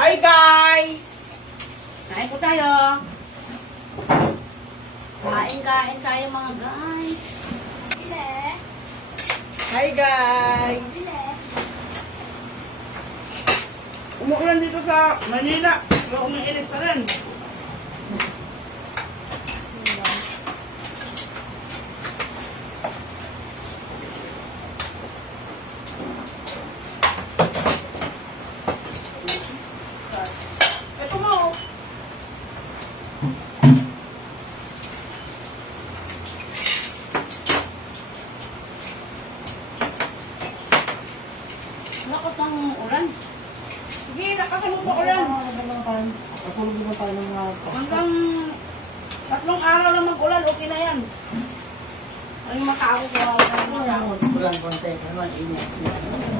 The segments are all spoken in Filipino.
Hi guys! Kain po tayo. Kain-kain tayo mga guys. Hi guys! Umuulan dito sa Manila. Umiinit pa rin. Ito mo. Lakas ng ulan. Sige, lakasan mo pa ulan. Katulog naman tayo ng mga Hanggang tatlong araw na mag-ulan, okay na yan. Ay, makao ko ako ulan. yung konti? Ano ang init?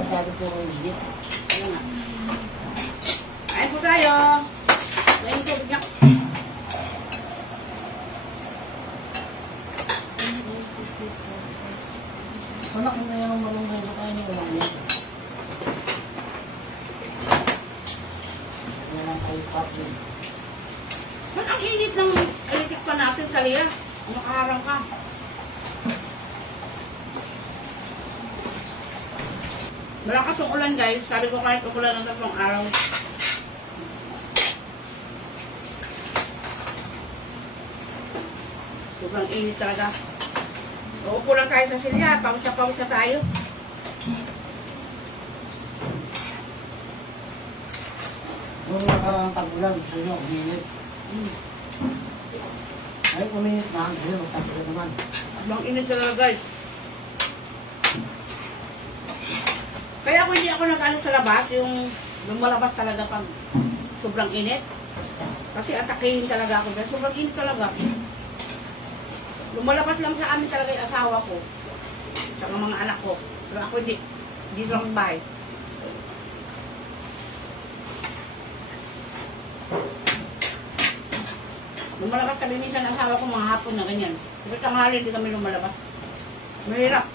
Masyado puro init. Ayun na. Kain po tayo. Anak mo na yung malunggay na kayo ng umanin. Yan ang pop din. Ba't ang init ng electric pa natin, Talia? Nakaharang ka. Malakas yung ulan, guys. Sabi ko kahit umulan ng tatlong araw. Sobrang init talaga. Uupo lang tayo sa silya. Na tayo. Nung nakarang tag-ulan, nyo, uminit. Hmm. Ay, uminit na, gusto nyo, tag-ulan naman. Sobrang init talaga, guys. Kaya ako hindi ako nag-ano sa labas, yung lumalabas talaga pag sobrang init. Kasi atakihin talaga ako. Sobrang init talaga. Lumalabas lang sa amin talaga yung asawa ko. Tsaka mga anak ko. Pero ako hindi. Dito lang bahay. Lumalabas kami minsan ang asawa ko mga hapon na ganyan. Pero tanghali hindi kami lumalabas. Mahirap.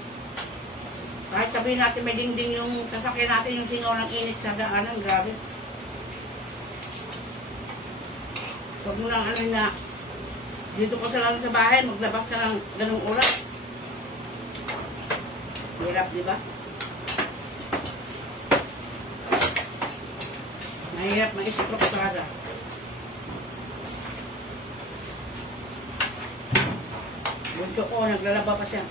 Kahit sabihin natin may dingding yung sasakyan natin yung singaw ng init sa daanan, grabe. Huwag mo lang ano na dito ka lang sa bahay, maglabas ka ng ganung oras. Hirap, di ba? Mahirap, ma-stroke talaga. Bunso ko, naglalaba pa siya.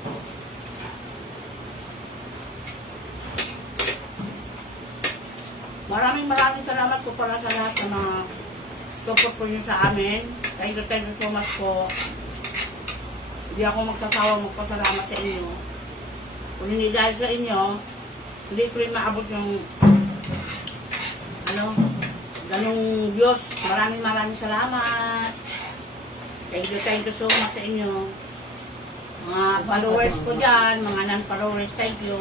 Maraming maraming salamat po pala sa lahat ng mga support po niyo sa amin. Thank you, thank you so much po. Hindi ako magsasawa magpasalamat sa inyo. Kung hindi dahil sa inyo, hindi ko rin maabot yung ano, ganong Diyos. Maraming maraming salamat. Thank you, thank you so much sa inyo. Mga followers ko dyan, mga non-followers, thank you.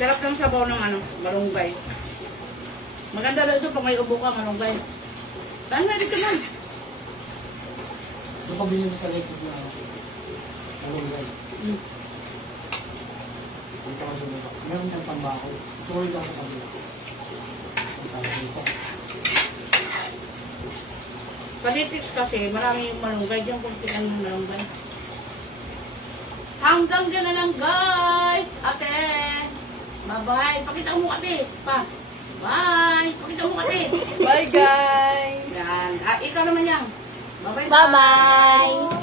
Sarap ng sabaw ng ano, malunggay. Maganda daw ito pag may ubo ka, malunggay. Saan na dito man? Ito pabili mo sa lekos na malunggay. Hmm. Dito ka lumabas. Meron siyang pambako. Tuloy lang sa kabila. Dito. Politics kasi, marami yung malunggay. Diyan kung tinan yung malunggay. Hanggang dyan na lang, guys! Ate! Bye-bye! Pakita mo ate! Pa! Bye! Pakita mo ate! Bye guys. Yan. Ah, ikaw naman yan. Bye-bye! Bye bye.